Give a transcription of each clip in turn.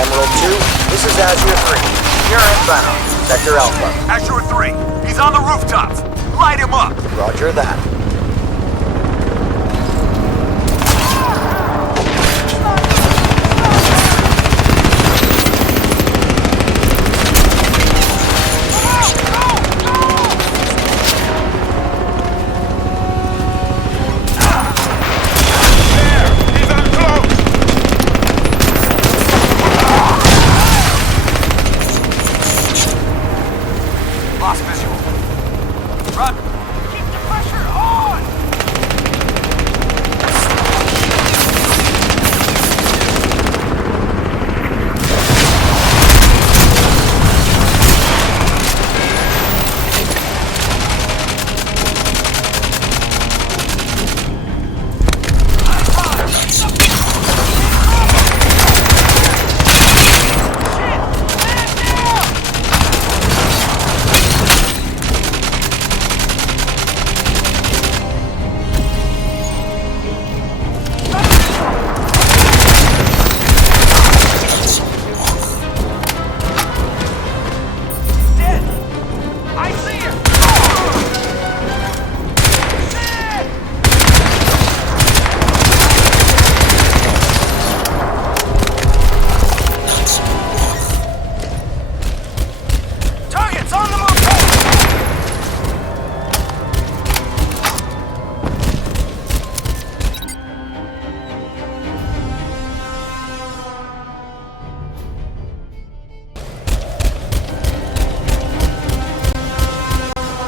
Emerald 2, this is Azure 3. You're inbound. Sector Alpha. Azure 3, he's on the rooftops. Light him up. Roger that. Lost visual. Run! Keep the pressure on!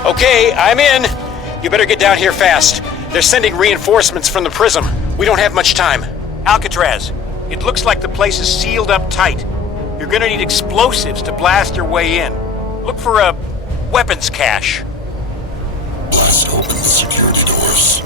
Okay, I'm in. You better get down here fast. They're sending reinforcements from the prism. We don't have much time. Alcatraz, it looks like the place is sealed up tight. You're gonna need explosives to blast your way in. Look for a weapons cache. Blast open the security doors.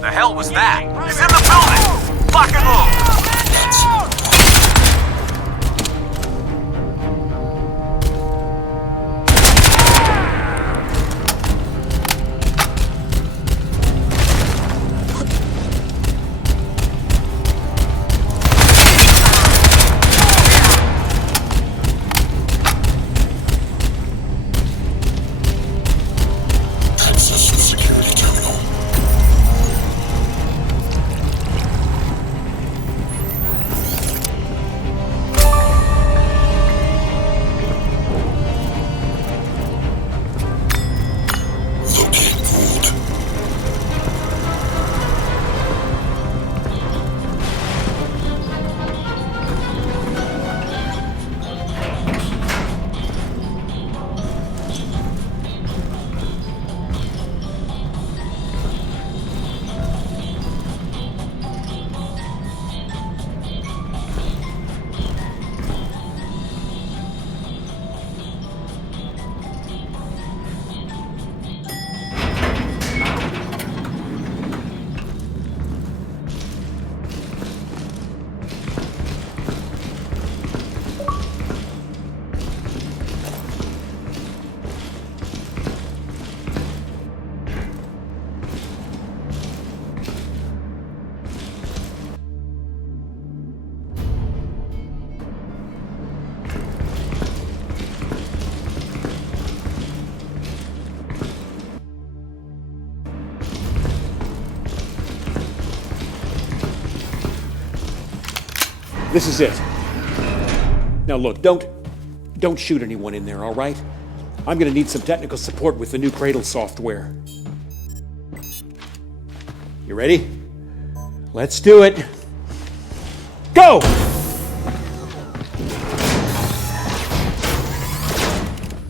The hell was that? He's in the building! Lock and move! Access the security terminal. This is it. Now look, don't shoot anyone in there, all right? I'm gonna need some technical support with the new Cradle software. You ready? Let's do it. Go!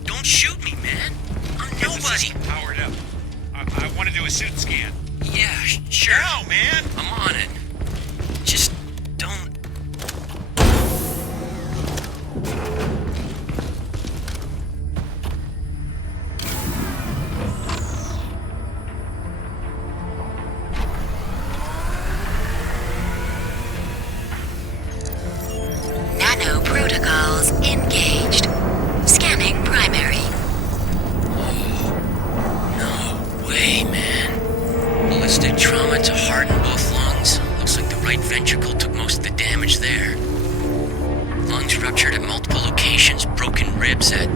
Don't shoot me, man. I'm nobody. Powered up. I want to do a suit scan. Yeah, sure. No, man! I'm on it. Just don't... Nano protocols engaged. Scanning primary. No way, man. Ballistic trauma to heart and both lungs. Looks like the right ventricle took most of the damage there. Lungs ruptured at multiple locations, broken ribs at...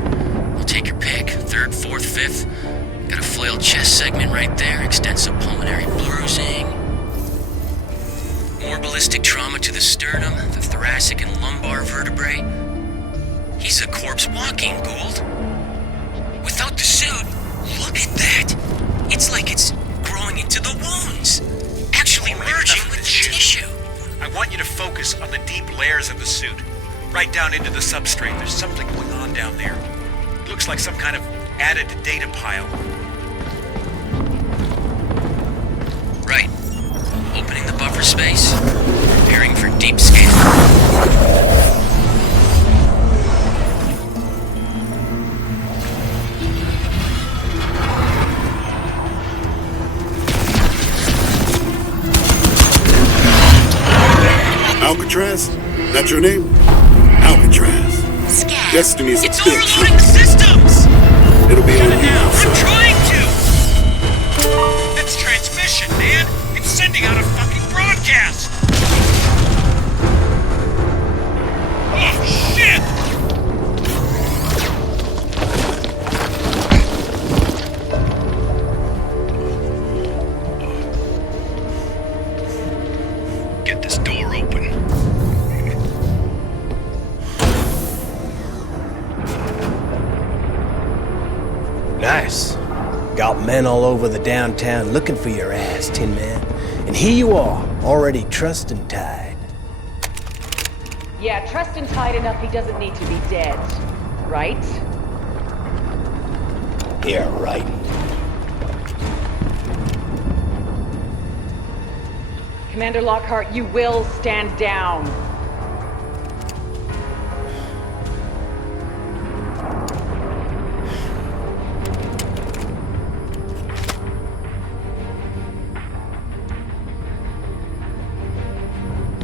I'll take your pick. 3rd, 4th, 5th. Got a flailed chest segment right there, extensive pulmonary bruising. More ballistic trauma to the sternum, the thoracic and lumbar vertebrae. He's a corpse walking, Gould. Without the suit, look at that! It's like it's growing into the wounds. Actually merging with the tissue. I want you to focus on the deep layers of the suit. Right down into the substrate. There's something going on down there. It looks like some kind of added data pile. Right. Opening the buffer space. Preparing for deep scan. Alcatraz? That's your name? Alcatraz. Scan. Destiny's It's a bitch. overloading the systems! It'll be on you now, I'm sir. trying to! That's transmission, man! It's sending out a fucking broadcast! Oh, shit! Get this door open. Nice. Got men all over the downtown looking for your ass, Tin Man. And here you are, already trussed and tied. Yeah, trussed and tied enough he doesn't need to be dead. Right? Yeah, right. Commander Lockhart, you will stand down.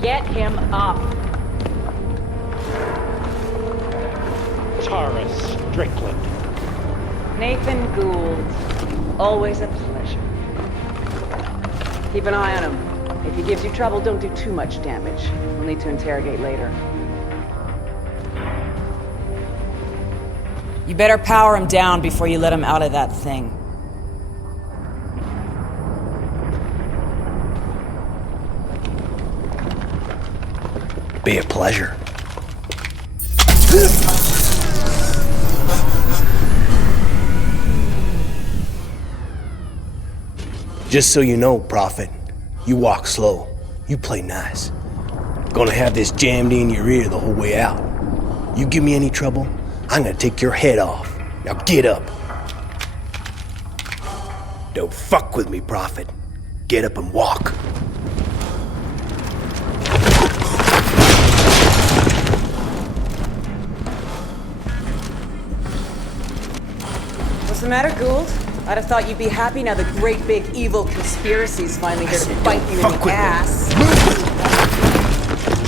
Get him up. Tara Strickland. Nathan Gould. Always a pleasure. Keep an eye on him. If he gives you trouble, don't do too much damage. We'll need to interrogate later. You better power him down before you let him out of that thing. Be a pleasure. Just so you know, Prophet, you walk slow. You play nice. Gonna have this jammed in your ear the whole way out. You give me any trouble, I'm gonna take your head off. Now get up. Don't fuck with me, Prophet. Get up and walk. What's the matter, Gould? I'd have thought you'd be happy now the great big evil conspiracy's finally here to bite you in the ass.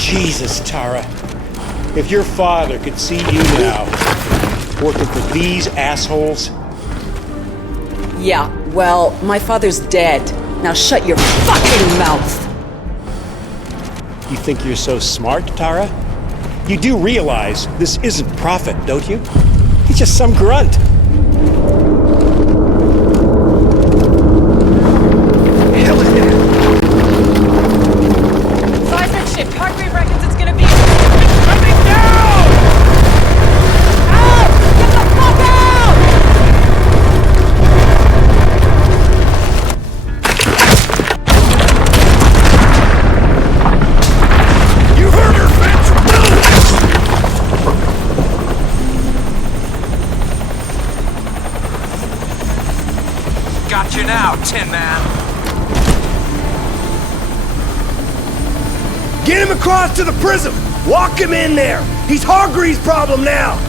Jesus, Tara. If your father could see you now, working for these assholes... Yeah, well, my father's dead. Now shut your fucking mouth! You think you're so smart, Tara? You do realize this isn't Prophet, don't you? He's just some grunt. Part3 reckons it's gonna be now, Tin Man. Get him across to the prism! Walk him in there! He's Hargreaves' problem now!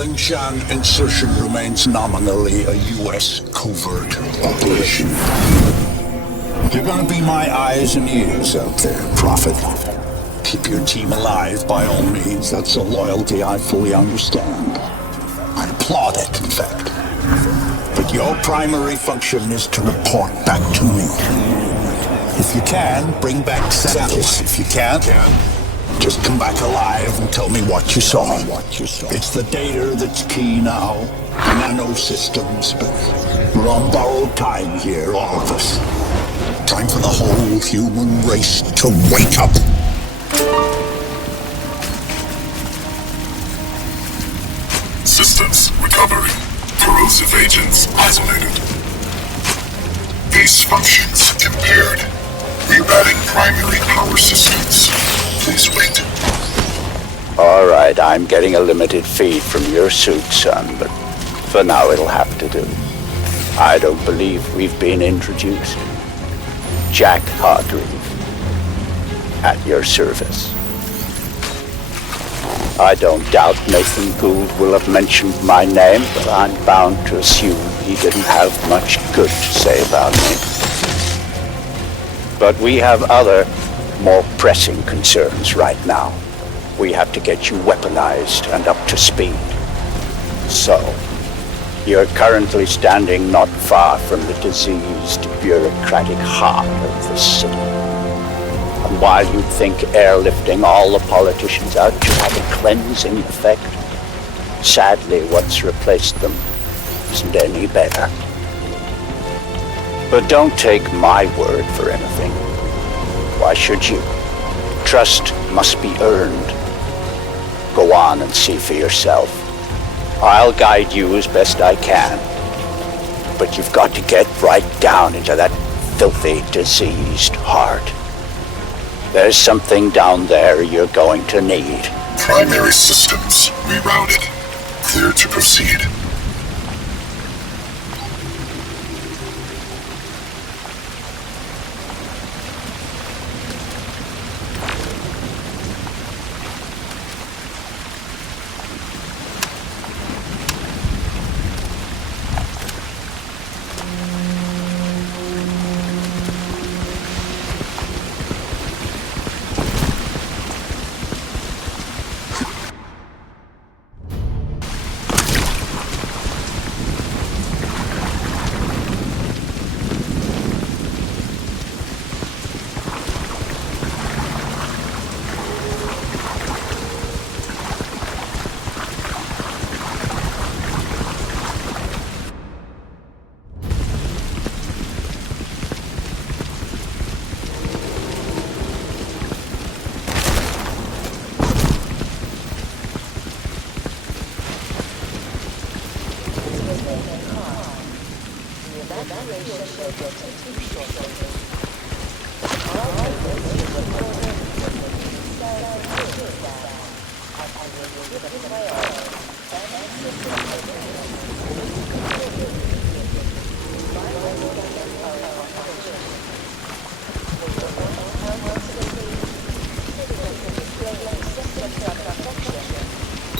Lingshan insertion remains nominally a U.S. covert operation. You're gonna be my eyes and ears out there, Prophet. Keep your team alive by all means. That's a loyalty I fully understand. I applaud it, in fact. But your primary function is to report back to me. If you can, bring back samples. If you can't, just come back alive and tell me what you saw. It's the data that's key now. Nano systems, but we're on borrowed time here, all of us. Time for the whole human race to wake up. Systems recovering. Corrosive agents isolated. Base functions impaired. Rerouting primary power systems. Please wait. All right, I'm getting a limited feed from your suit, son, but for now it'll have to do. I don't believe we've been introduced. Jack Hargreave, at your service. I don't doubt Nathan Gould will have mentioned my name, but I'm bound to assume he didn't have much good to say about me. But we have other, more pressing concerns right now. We have to get you weaponized and up to speed. So, you're currently standing not far from the diseased, bureaucratic heart of the city. And while you'd think airlifting all the politicians out should have a cleansing effect, sadly what's replaced them isn't any better. But don't take my word for anything. Why should you? Trust must be earned. Go on and see for yourself. I'll guide you as best I can. But you've got to get right down into that filthy, diseased heart. There's something down there you're going to need. Primary systems rerouted. Clear to proceed.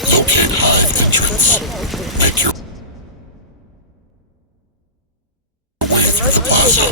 Locate Hive entrance. Make your way through the plaza.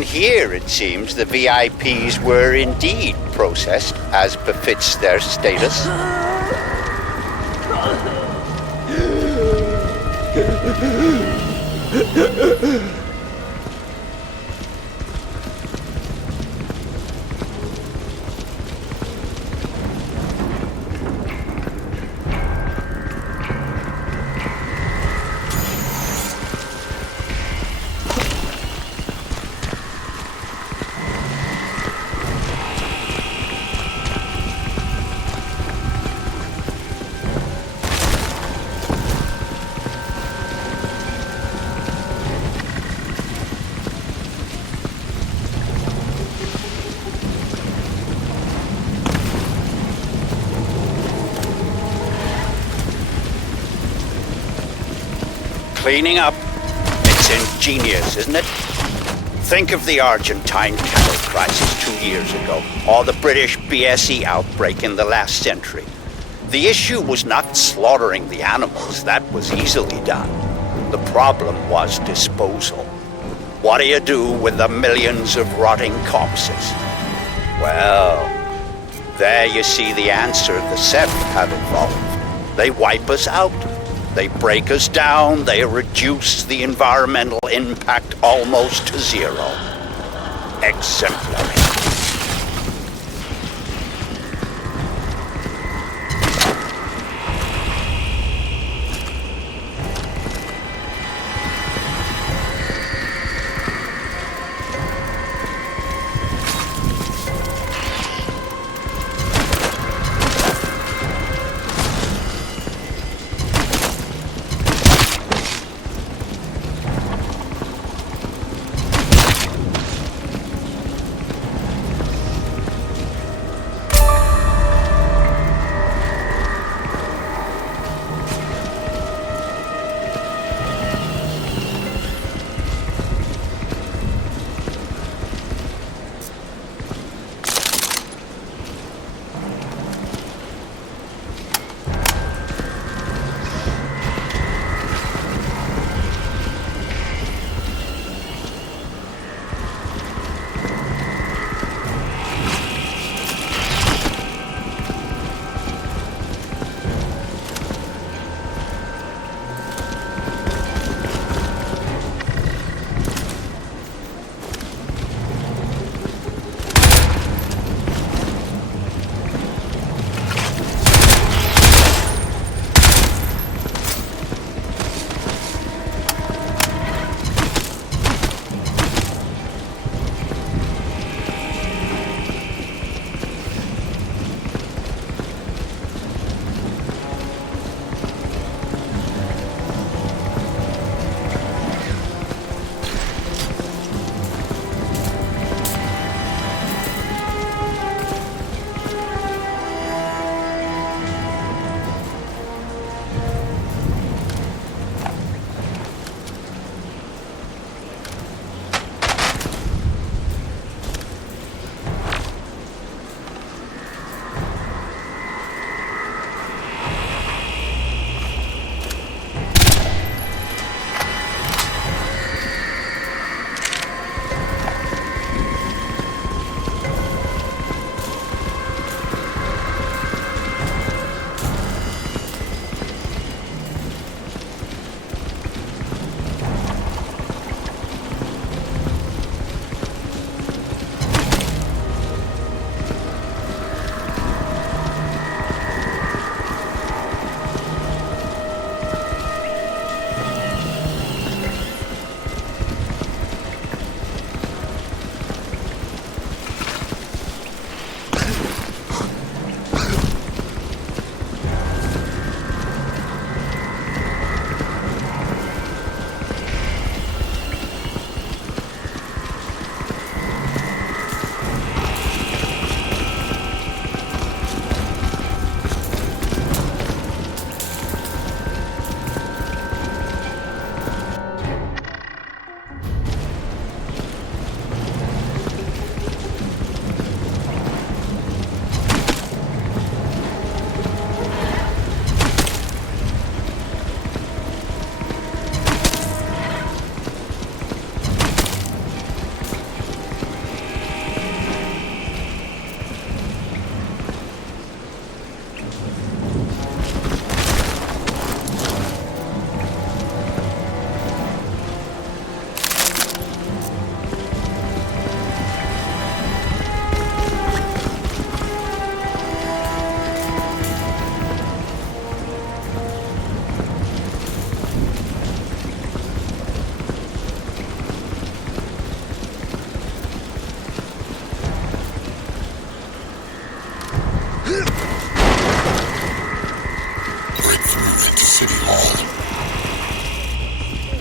And here, it seems, the VIPs were indeed processed, as befits their status. Cleaning up. It's ingenious, isn't it? Think of the Argentine cattle crisis 2 years ago, or the British BSE outbreak in the last century. The issue was not slaughtering the animals, that was easily done. The problem was disposal. What do you do with the millions of rotting corpses? Well, there you see the answer the Sept have evolved. They wipe us out. They break us down, they reduce the environmental impact almost to zero. Exemplary.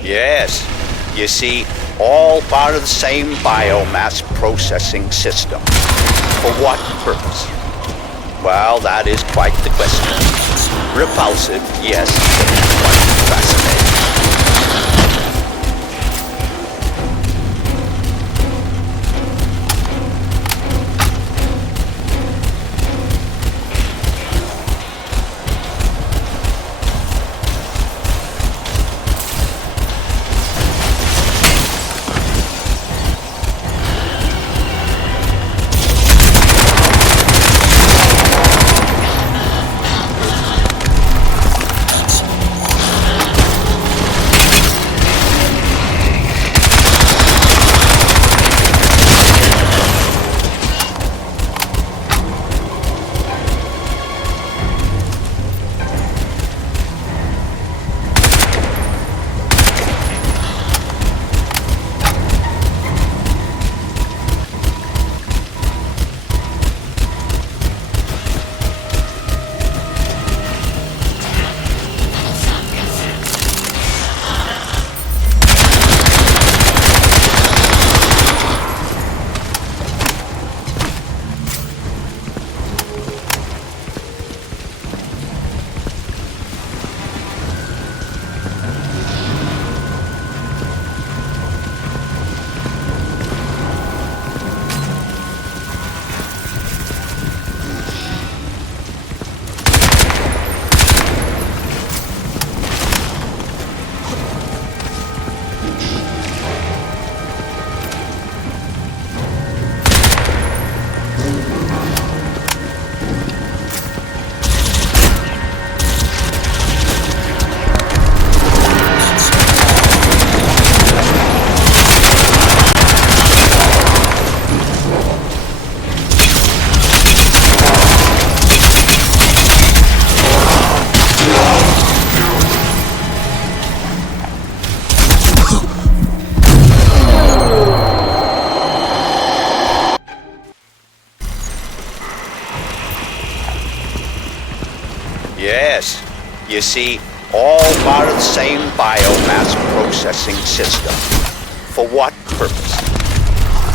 Yes. You see, all part of the same biomass processing system. For what purpose? Well, that is quite the question. Repulsive, yes, but fascinating. Yes. You see, all part of the same biomass processing system. For what purpose?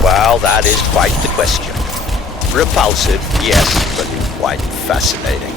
Well, that is quite the question. Repulsive, yes, but quite fascinating.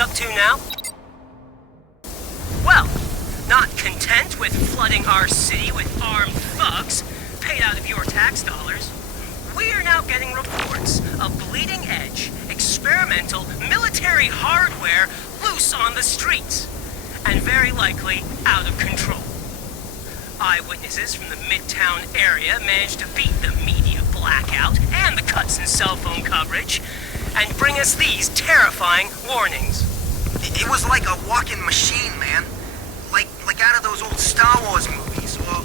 up to now? Well, not content with flooding our city with armed thugs paid out of your tax dollars, we are now getting reports of bleeding-edge, experimental military hardware loose on the streets, and very likely out of control. Eyewitnesses from the Midtown area managed to beat the media blackout and the cuts in cell phone coverage, and bring us these terrifying warnings. It was like a walking machine, man. Like out of those old Star Wars movies, or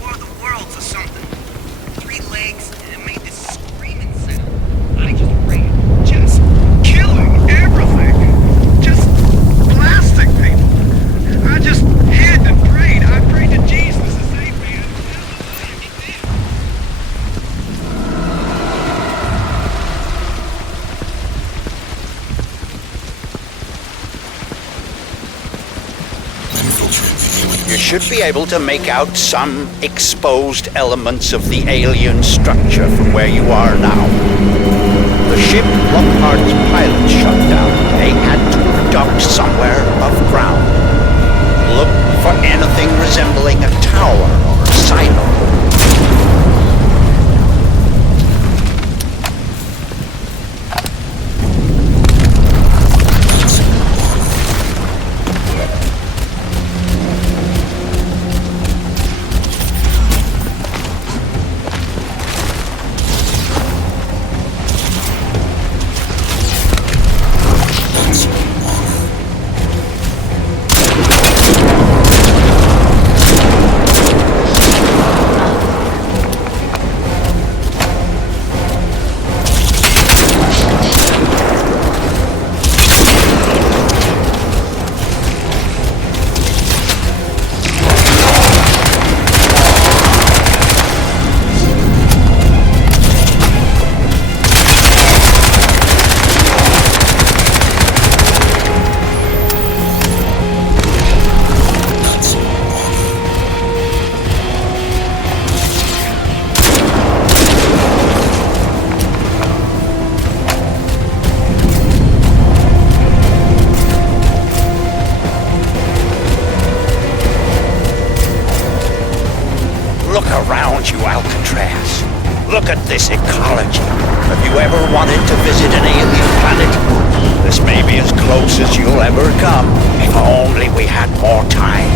War of the Worlds or something. 3 legs, and it made this screaming sound. I just ran, just killing everything. Just blasting people. I just hid and prayed. I prayed to Jesus to save me. You shoshould be able to make out some exposed elements of the alien structure from where you are now. The ship Lockhart's pilot shut down. They had to have docked somewhere above ground. Look for anything resembling a tower or a silo. Look at this ecology. Have you ever wanted to visit an alien planet? This may be as close as you'll ever come, if only we had more time.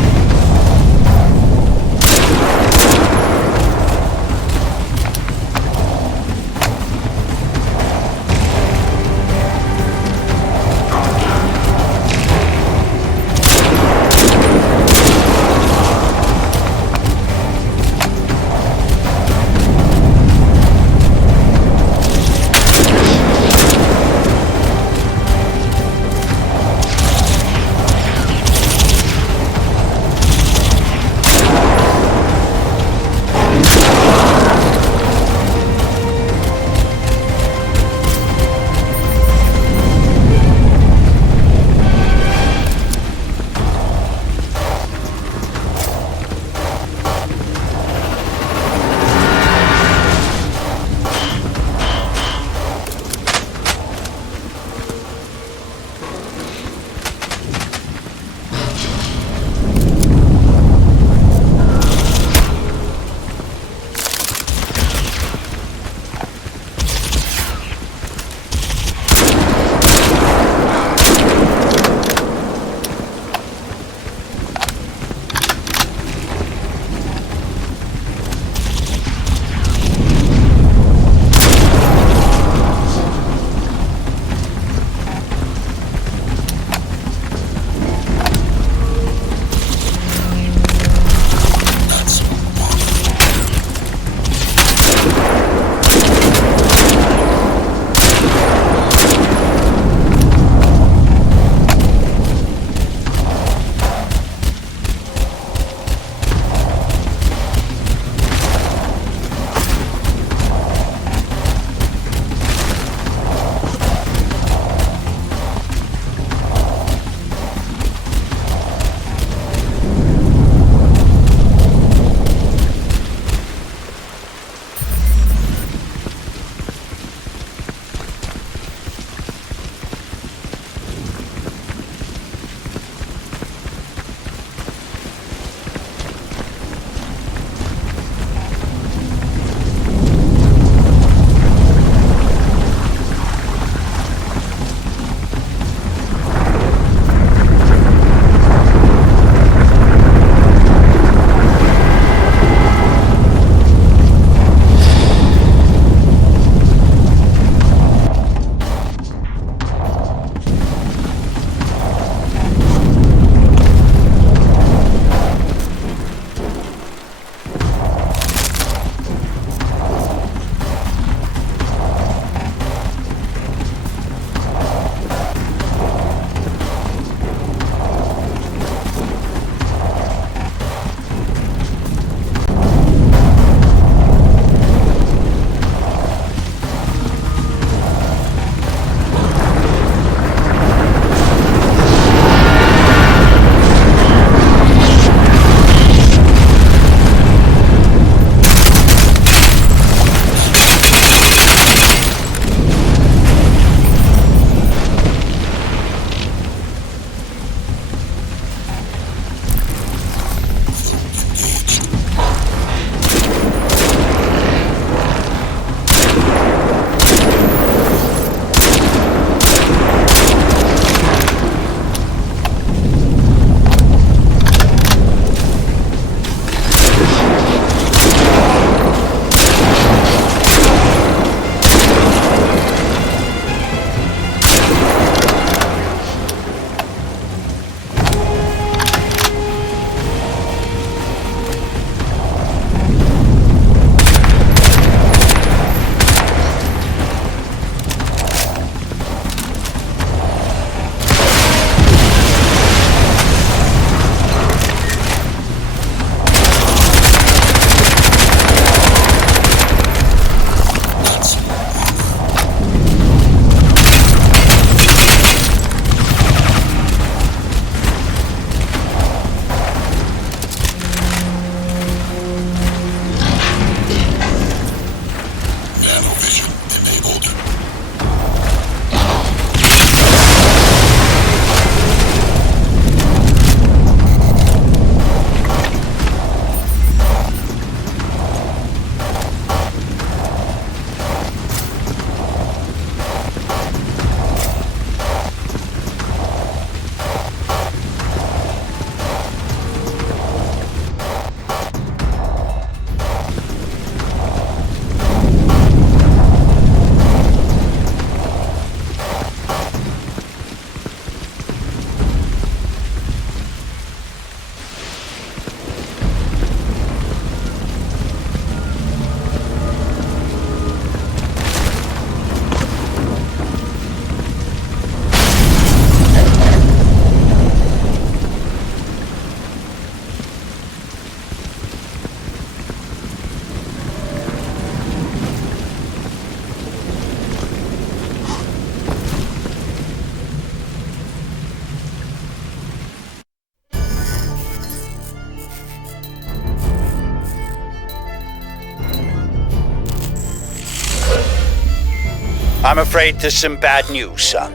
I'm afraid there's some bad news, son.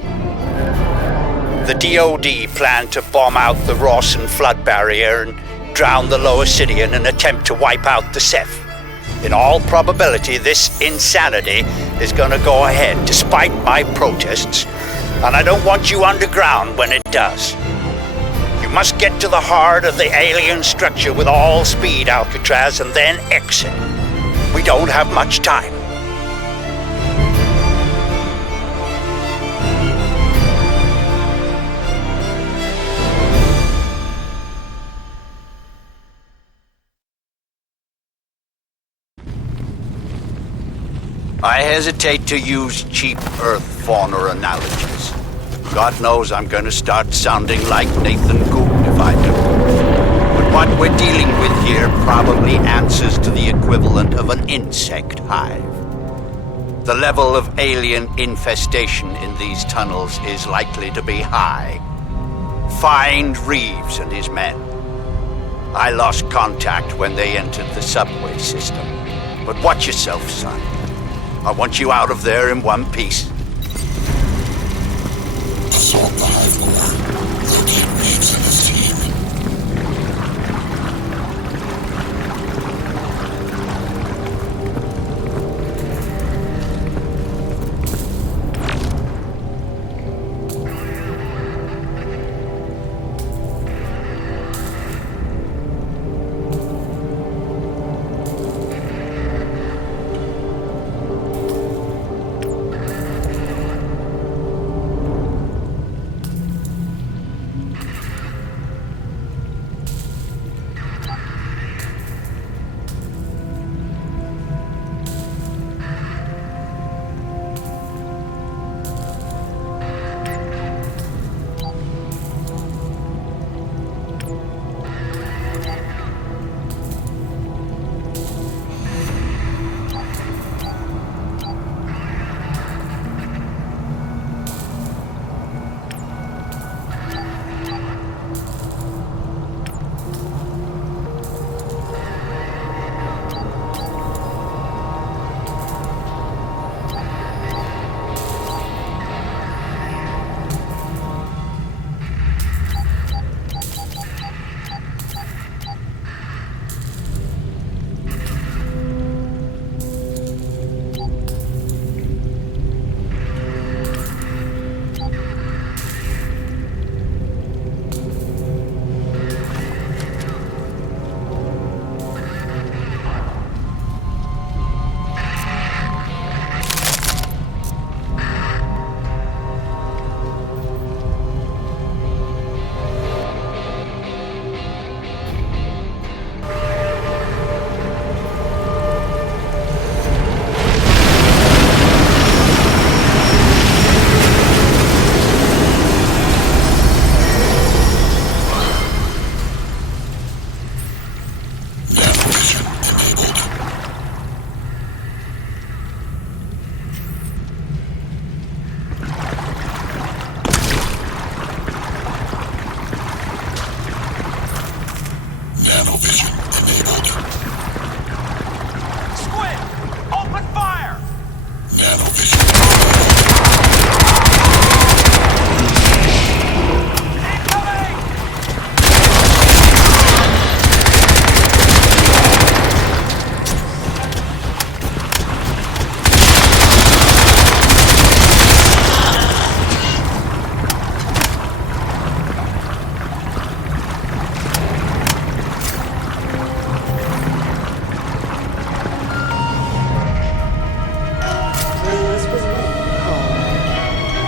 The DoD plan to bomb out the Rawson flood barrier and drown the lower city in an attempt to wipe out the Ceph. In all probability, this insanity is gonna go ahead despite my protests, and I don't want you underground when it does. You must get to the heart of the alien structure with all speed, Alcatraz, and then exit. We don't have much time. I hesitate to use cheap Earth fauna analogies. God knows I'm going to start sounding like Nathan Gould if I do. But what we're dealing with here probably answers to the equivalent of an insect hive. The level of alien infestation in these tunnels is likely to be high. Find Reeves and his men. I lost contact when they entered the subway system. But watch yourself, son. I want you out of there in one piece. Assault the Hive War. Locate Reeves and his team.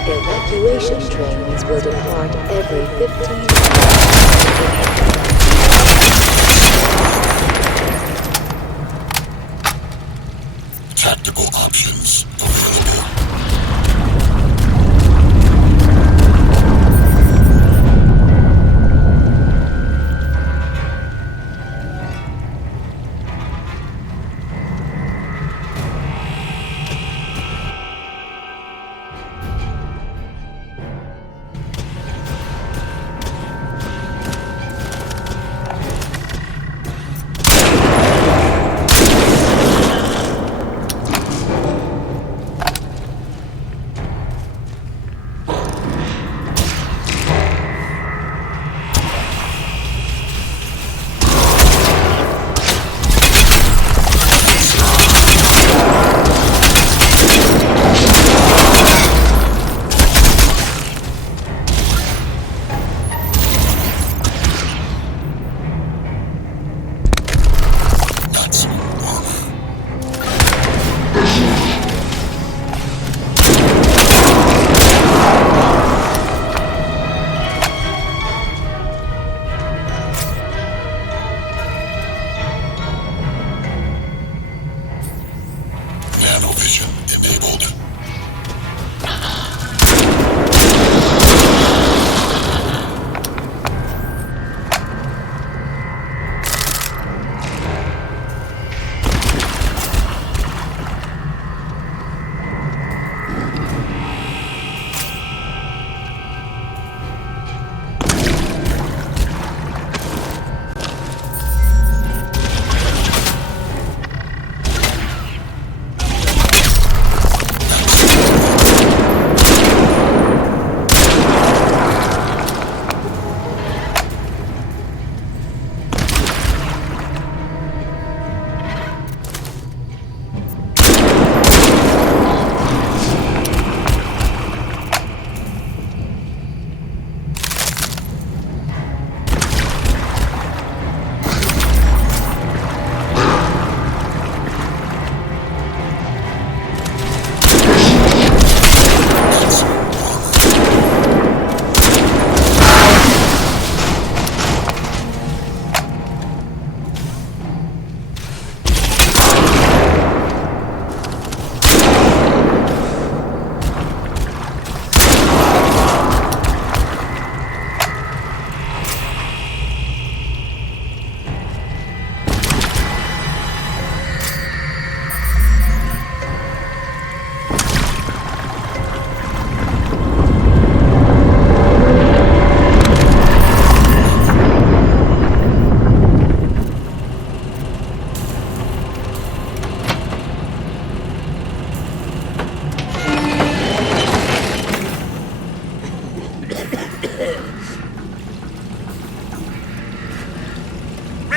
Evacuation trains will depart every 15 minutes. Tactical options available.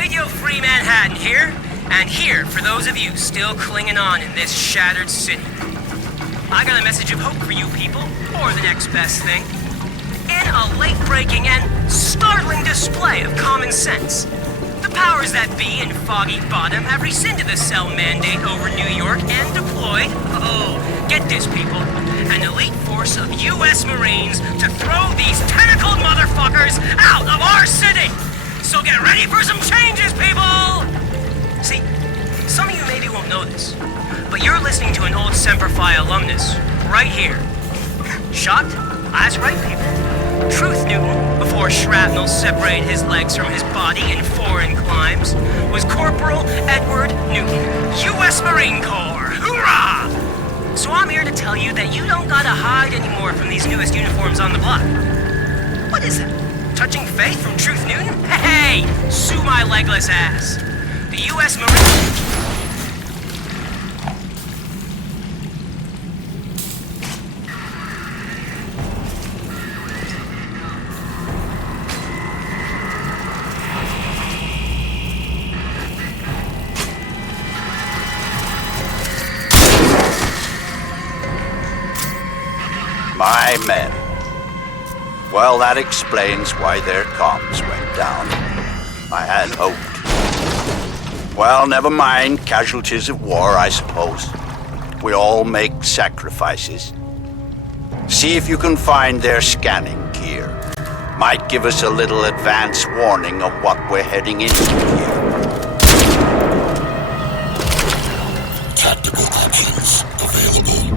Radio Free Manhattan here, and here for those of you still clinging on in this shattered city. I got a message of hope for you people, or the next best thing. In a late-breaking and startling display of common sense, the powers that be in Foggy Bottom have rescinded the cell mandate over New York and deployed, get this people, an elite force of U.S. Marines to throw these tentacled motherfuckers out of our city! So get ready for some changes, people! See, some of you maybe won't know this, but you're listening to an old Semper Fi alumnus, right here. Shocked? That's right, people. Truth Newton, before shrapnel separated his legs from his body in foreign climes, was Corporal Edward Newton, U.S. Marine Corps. Hoorah! So I'm here to tell you that you don't gotta hide anymore from these newest uniforms on the block. What is that? Touching faith from Truth Newton? Hey, sue my legless ass. The U.S. Marine... My men. Well, that explains why their comms went down. I had hoped. Well, never mind. Casualties of war, I suppose. We all make sacrifices. See if you can find their scanning gear. Might give us a little advance warning of what we're heading into here. Tactical options available.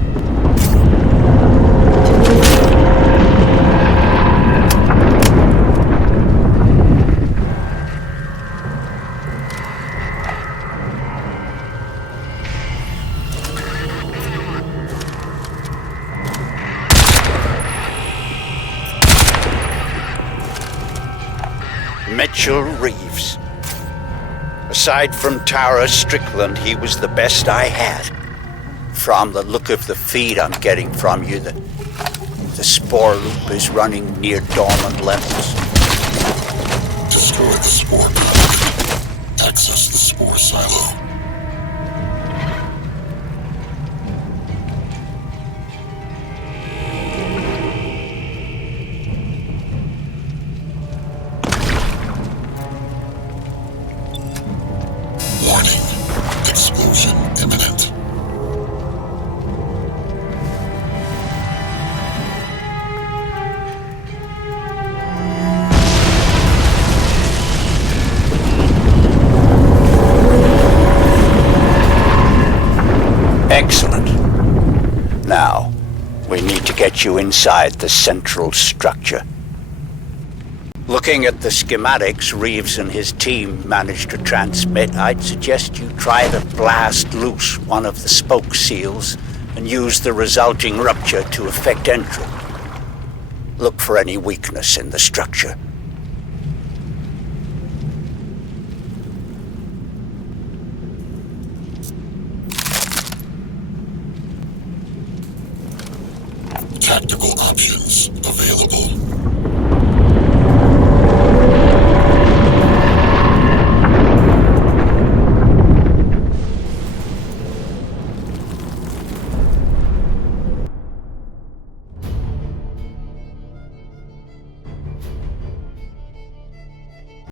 Mitchell Reeves. Aside from Tara Strickland, he was the best I had. From the look of the feed I'm getting from you, the spore loop is running near dormant levels. Destroy the spore pack. Access the spore silo. Explosion imminent. Excellent. Now, we need to get you inside the central structure. Looking at the schematics Reeves and his team managed to transmit, I'd suggest you try to blast loose one of the spoke seals and use the resulting rupture to effect entry. Look for any weakness in the structure. Tactical options available.